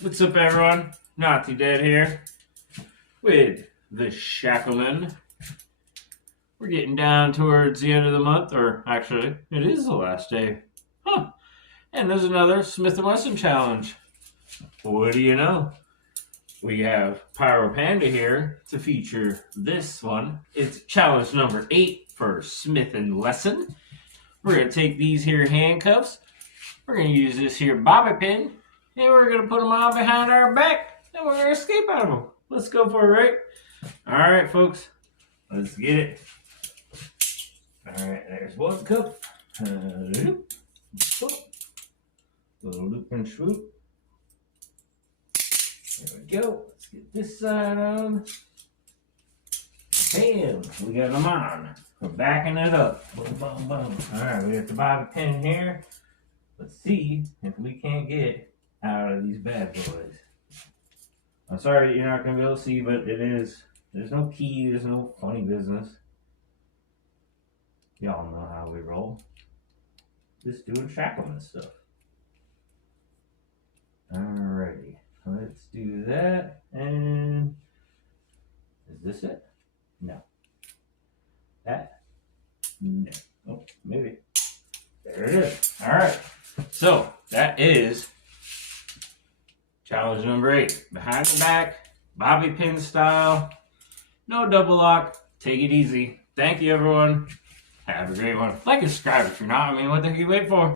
What's up, everyone? Not Too Dead here with the Shacklemen. We're getting down towards the end of the month, or actually, it is the last day. Huh. And there's another Smith & Wesson challenge. What do you know? We have Pyro Panda here to feature this one. It's challenge number 8 for Smith & Wesson. We're going to take these here handcuffs. We're going to use this here bobby pin. And we're going to put them all behind our back. And we're going to escape out of them. Let's go for it, right? Alright, folks. Let's get it. Alright, there's one cuff. Little loop and swoop. There we go. Let's get this side on. Bam! We got them on. We're backing it up. Boom, boom, boom. Alright, we got the bobby pin here. Let's see if we can't get out of these bad boys. I'm sorry you're not going to be able to see, but there's no key, there's no funny business. Y'all know how we roll. Just doing Shacklemen stuff. Alrighty, let's do that. And is this it? No. That? No. Oh, maybe. There it is. Alright. So that is challenge number 8. Behind the back, bobby pin style. No double lock. Take it easy. Thank you, everyone. Have a great one. Like and subscribe if you're not. I mean, what the heck are you waiting for?